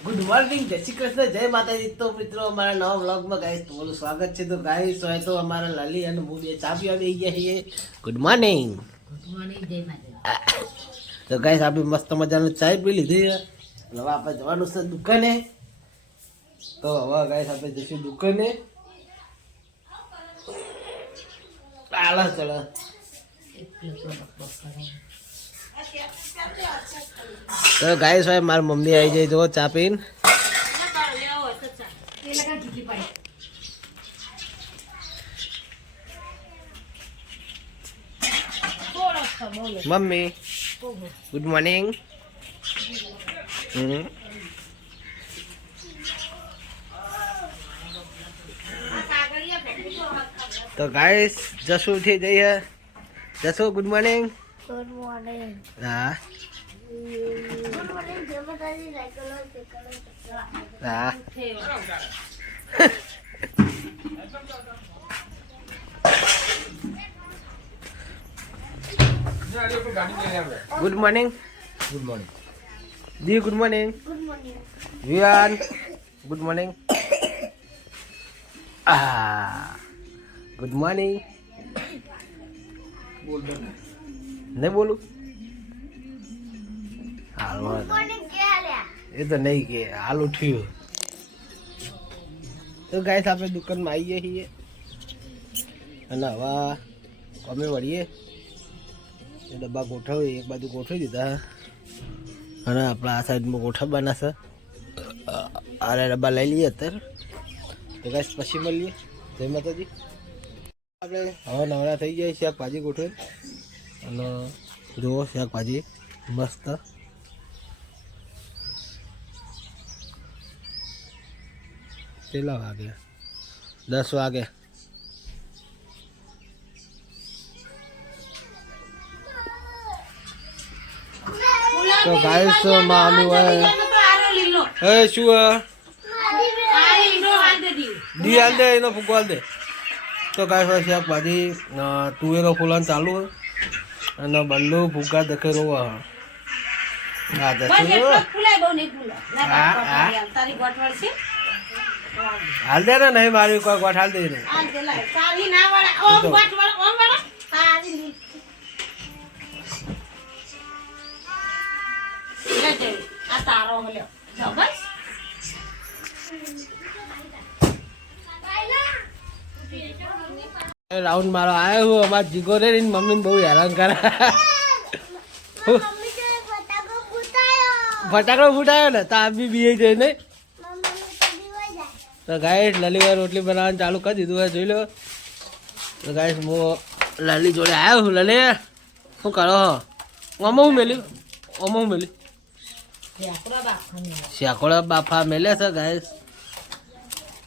Good morning જય શ્રી કૃષ્ણ જય માતાજી. તો મિત્રો અમારા નવા વ્લોગમાં ગાઈસ તમારું સ્વાગત છે. તો ગાઈસ હોય તો અમારા લલી અને હું બે ચા પીવા બેસી ગયા છીએ. ગુડ મોર્નિંગ તો ગાઈસ આપણે મસ્ત મજાનું ચાય પી લીધી હવે આપણે જવાનું છે દુકાને. તો હવે ગાઈસ આપણે જઈશું દુકાને. ચાલો. ચલો તો ગાઈસ હોય મારી મમ્મી આવી જાય જો ચા પીન. મમ્મી ગુડ મોર્નિંગ તો ગાઈસ જસુ ઉઠી જઈએ. Jasu good morning good morning હા ગુડ મોર્નિંગ જય માતાજી સાયકલ સાયકલ હા ગુડ મોર્નિંગ ગુડ મોર્નિંગ જી good morning good morning Vivaan good નહીં બોલું? હાલ એ તો નહીં કે હાલ ઉઠ્યું. તો ગાઈસ આપણે દુકાનમાં આવીએ છીએ. અને હવે અમે વળીએ. એ ડબ્બા ગોઠવી એક બાજુ ગોઠવી દીધા. અને આપણા આ સાઈડમાં ગોઠવવાના છે. આરે ડબ્બા લઈ લઈએ અત્યારે. તો ગાય પછી મળીએ. જય માતાજી. આપણે હવે નવરા થઈ જાય છે પાજી ગોઠવી અને જુઓ શાકભાજી મસ્ત. કેટલા વાગે? દસ વાગે. તો ગાઈસ મામી હોય. એ શું? દી હાલ દે એનો ફૂકો હાલ દે. તો ગાઈસ શાકભાજી તુવેરો ફૂલવાનું ચાલુ હે. અને બંને ફૂગા દેખે રોવા. હે. હાલ દે ને નહીં મારી કોઈ ગોઠ હાલ દે ને રાઉન્ડ મારો આવ્યો હું અમાર જીગો રે ને મમ્મીને બહુ હેરાન કરે. હું ફટાકડો ફૂટાયો ને તો આ બી બીએ જાય તો ગાઈશ લલીવાર રોટલી બનાવવાનું ચાલુ કરી દીધું હોય જોઈ લો. તો ગાઈસ હું લલી જોડે આવ્યો છું લલી. શું કરો હો? ઓમાં હું મેલ્યું? ઓમાં હું મેલ્યું? શેકોડા બાફા મેલ્યા છે ગાઈસ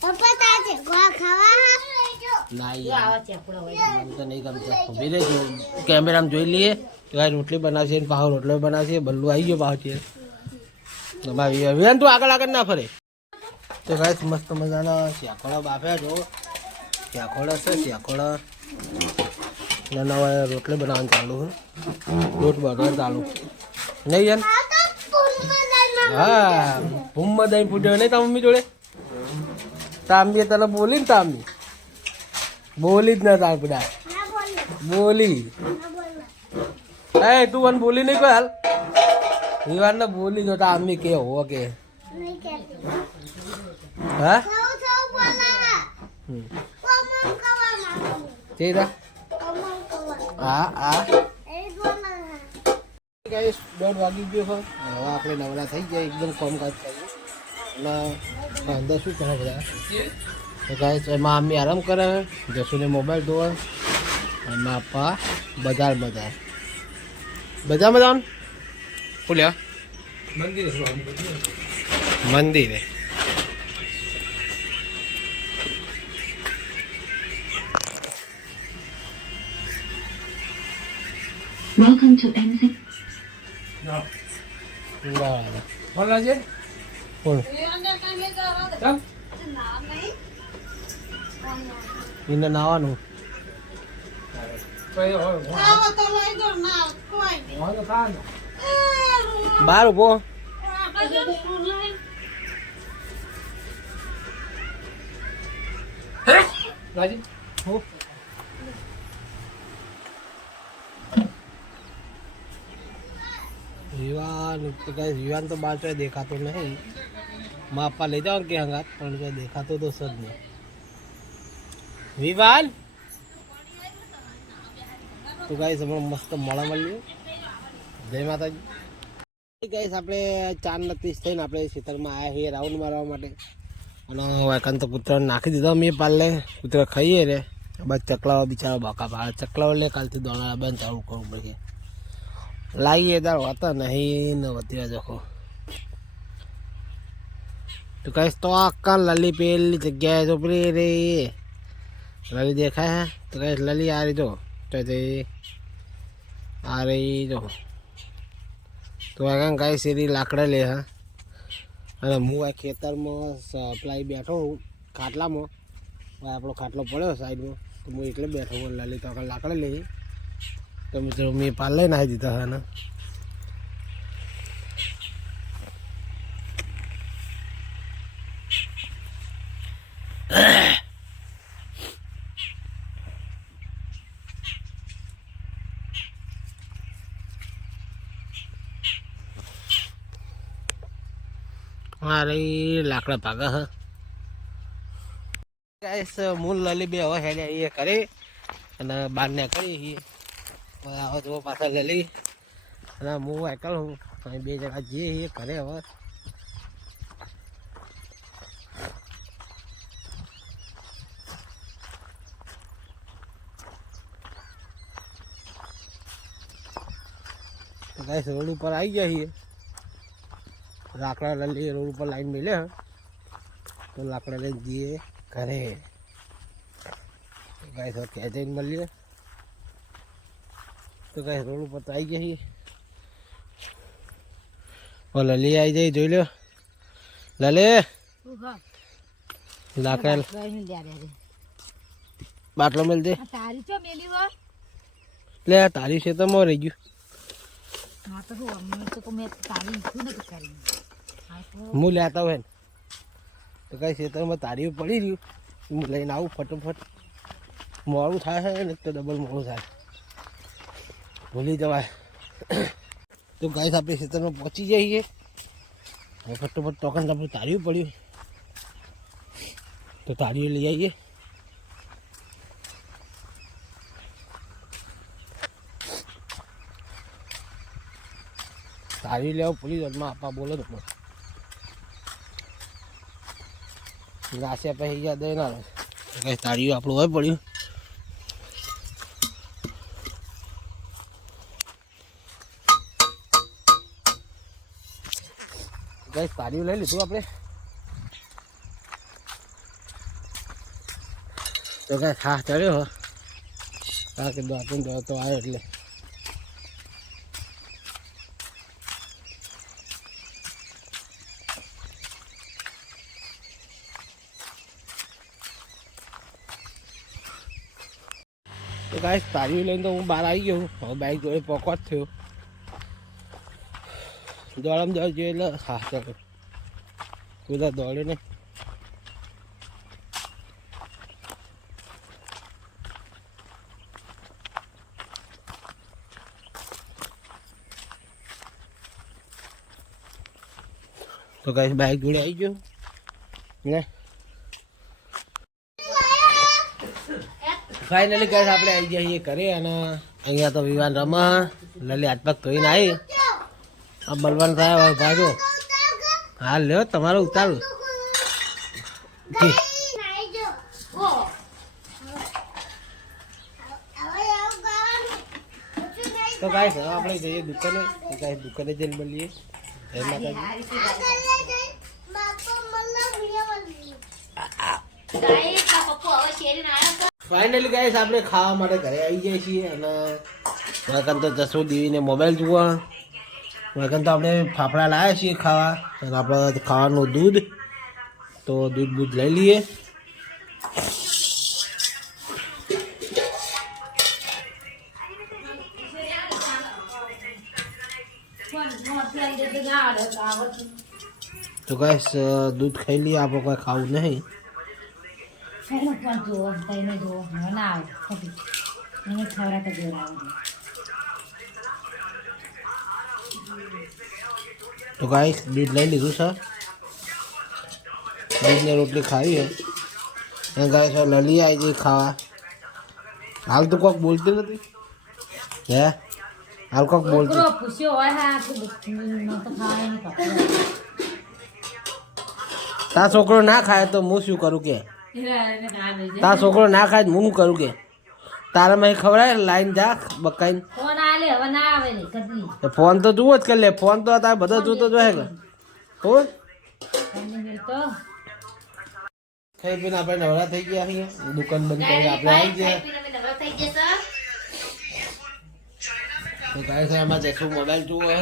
પપ્પા તા છે ગોળ ખાવા ના યાર મને તો નહીં ગમશે ઊભી રહી જો કેમેરામાં જોઈ લઈએ તો ગાઈસ રોટલી બનાવશે ને પાહો રોટલો બનાવશે બલ્લુ આવી ગયો પાહો છે વેન તું આગળ આગળ ના ફરે. તો ગાય મસ્ત મજાના શ્યાખોડા બાફ્યા જો. શ્યાખોડા છે શ્યાખોડા. નાના હોય રોટલી બનાવવાનું ચાલુ છે. લોટ બનાવવાનું ચાલુ. નહીં યાર? હા ભૂમમાં દહીં ફૂટ્યો. નહીં તાર મમ્મી જોડે? તાંબી તને બોલી ને તાંબી. બોલી જ ના તાર બધા. બોલી. એ તું મને બોલી નહીં કોઈ હાલ વિવાન ને બોલી જો આમી કે હો કે. હા? ખાવ ખાવ હમ. કોમમ કવા માંગુ તે તા? કોમમ કવા હા હા. ગાઈસ દોઢ વાગી ગયો હોય હવે આપણે નવરા થઈ ગયા એકદમ કામકાજ કર્યું અને અંદર શું કરે બધા? તો ગાઈસ એમાં અમ્મી આરામ કરે જશુને મોબાઈલ ધોવે. અને આપવા બજાર બજાર બજાર બજાર બોલ્યા? મંદિરે. Welcome to NZ. બરાબર Hola. Hola, બોલ ચાલ. એને નાવાનું. બાર ઊભો યુવાન તો કઈ યુવાન તો બાર દેખાતો નહીં. માપા લઈ જાઓ કે હંગાત, પણ દેખાતો તો સર નહીં. વિવાન તો ગાઈસ હમણાં મસ્ત મળા મળ્યું. જય માતાજી. ગાઈસ આપણે ચાર ત્રીસ થઈને આપણે ખેતરમાં આવ્યા છીએ રાઉન્ડ મારવા માટે. અને તો કૂતરાને નાખી દીધો મેં પાલે. કૂતરા ખાઈએ રે. બસ ચકલાવા બિચારા બાકા પાડે. ચકલાવા લે, કાલથી દોણા બંધ ચાલુ કરવું પડશે. લાવીએ તાર હતા નહીં, ને વધ્યા જખો. તો કહીશ તો આખા લાલી પેલી જગ્યાએ ચોપડી રે લલી દેખાય હે? તો કઈ લલી આ રહી જો તો આ રહી જો તો આગળ ગાય સીધી લાકડા લે હા? અને હું આ ખેતરમાં સપ્લાય બેઠો હું ખાટલામાં. આપણો ખાટલો પડ્યો સાઈડમાં. તો હું એટલે બેઠો લલી તો આગળ લાકડા લઈ. તો મિત્રો મેં પાલ લઈને આવી દીધા હા મારે લાકડા ભાગા હ. ગાઈસ મૂળ લલી બે હવે હેડે એ કરે અને બારને કરી હવે જો પાછા લલી અને હું એકલ હું. બે જણા જઈએ છીએ કરે હવે. ગાઈસ, રોડ ઉપર આવી ગયા છીએ. લાકડા લઈ રોડ ઉપર લાઈન મેલે તો લાકડા લઈને જઈએ ઘરે. ગાય તો ત્યાં જઈને મળીએ? તો ગાય રોડ ઉપર તો આવી જઈએ ઓ લલી આવી જાય જોઈ લો લલે. લાકડા બાટલો મેલ દે. તારી ચો મેલી હો લે આ તારી છે તો મો રહી ગયું. હા તો હું અમને તો મેં તારી શું નથી કરી. હા લેતા હોય ને. તો કઈ ખેતરમાં તારી પડી રહ્યું. હું લઈને આવું ફટોફટ. મોડું થાય છે ને, તો ડબલ મોડું થાય. ભૂલી જવાય. તો ગાય આપણે ખેતરમાં પહોંચી જઈએ. ફટોફટ ટોકન આપણે તાર્યું પડ્યું તો તારીઓ લઈ આવીએ. તારી લેવા પોલીસ વનમાં આપવા બોલો તો. ગાસે પછી યાદ ના કઈ તાળીઓ આપણું હોય પડ્યું. કઈ તાળીઓ લઈ લીધું આપણે? તો કઈ ખાસ ચડ્યો હો? કે આપણને તો આવ્યો એટલે. તો ગાઈસ તારી લઈને તો હું બહાર આવી ગયો હવે બાઈક જોડે પોકવા જ થયો દોડમ દોડ જોઈએ એટલે હા ચાલો બધા દોડે ને તો ગાઈસ બાઈક જોડે આવી ગયો ને ફાઇનલી ગાઈસ આપણે આવી ગયા છીએ ઘરે અને અહીંયા તો વિવાન રમા. લલી હાથપાક ધોઈને આવી આ બલવાન થાય હવે ભાજો હા લ્યો, તમારો ઉતારો. તો ગાઈસ હવે આપણે જઈએ દુકાને. ગાઈસ દુકાને જઈને મળીએ. જય માતાજી. ફાઇનલી ગાઈસ આપણે ખાવા માટે ઘરે આવી જઈએ છીએ અને વાકન તો જશો દેવીને મોબાઈલ જોવા. વાકન તો આપણે ફાફડા લાવ્યા છીએ ખાવા અને આપણે ખાવાનું દૂધ. તો દૂધ બૂધ લઈ લઈએ. તો ગાઈસ દૂધ ખાઈ લઈએ. આપણે કોઈ ખાવું નહીં. એનો ફોન જુઓ કઈને જુઓ હવે ના આવે ખોટી એને ખવડાવતા જોર આવે તો ગાઈસ દૂધ લઈ લીધું છે. દૂધને રોટલી ખાવી છે. અને ગાઈસ આ લલી આવી ગઈ ખાવા. હાલ તો કોક બોલતી નથી. હે? હાલ કોક બોલતી પૂછ્યો હોય હા તા છોકરો ના ખાય તો હું શું કરું કે? એને ના લઈ જાય તા છોકરો ના ખાય હું શું કરું કે? તારા માં ખવડાય લાઈન જા બકાઈને. ફોન આલે હવે ના આવે ને કદી તો ફોન તો જુઓ જ કરી લે ફોન તો તારે બધા જોતો જ હોય હો ખાઈ પીને આપણે નવરા થઈ ગયા અહીંયા દુકાન બંધ કરી આપણે આવી ગયા. તો કાંઈ છે જશું મોબાઈલ જુઓ હે.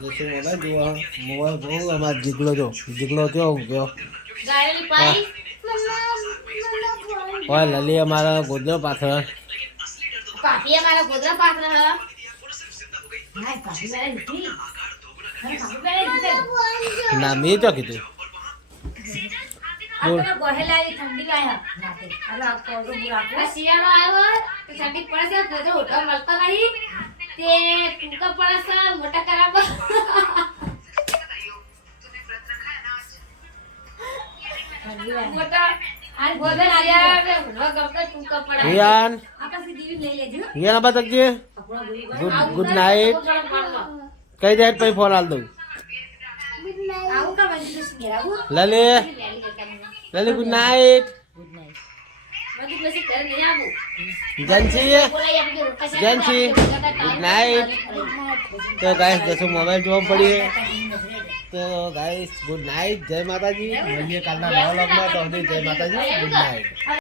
જશું મોબાઈલ જુઓ હે. મોબાઈલ બહુ અમારે જીગલો જો. જીગલો કયો કયો હોય લલી અમારો ગોદરો પાથર. પાપીએ અમારો ગોદરો પાથર ના મેં તો કીધું. બોલ આપણે ગોહે લાવી ઠંડી લાયા નાખે હાલો આ કોરો બુરાકો આ શિયાળો આવ્યો તો ઠંડી પડે છે તો જો મળતો નહીં. તે ટૂંકા પડે છે મોટા કરાવ રિયાન રિયાન આ બતકજે ગુડ ગુડ નાઇટ. કઈ જાય પછી ફોન હાલ દઉં. લલે Lali. Lali good night. Jansi Jansi good night. તો ગાઈસ જશું મોબાઈલ જોવા પડી તો ગાઈસ ગુડ નાઇટ જય માતાજી. મળીએ કાલના નવા વ્લોગમાં તો જય માતાજી. Good night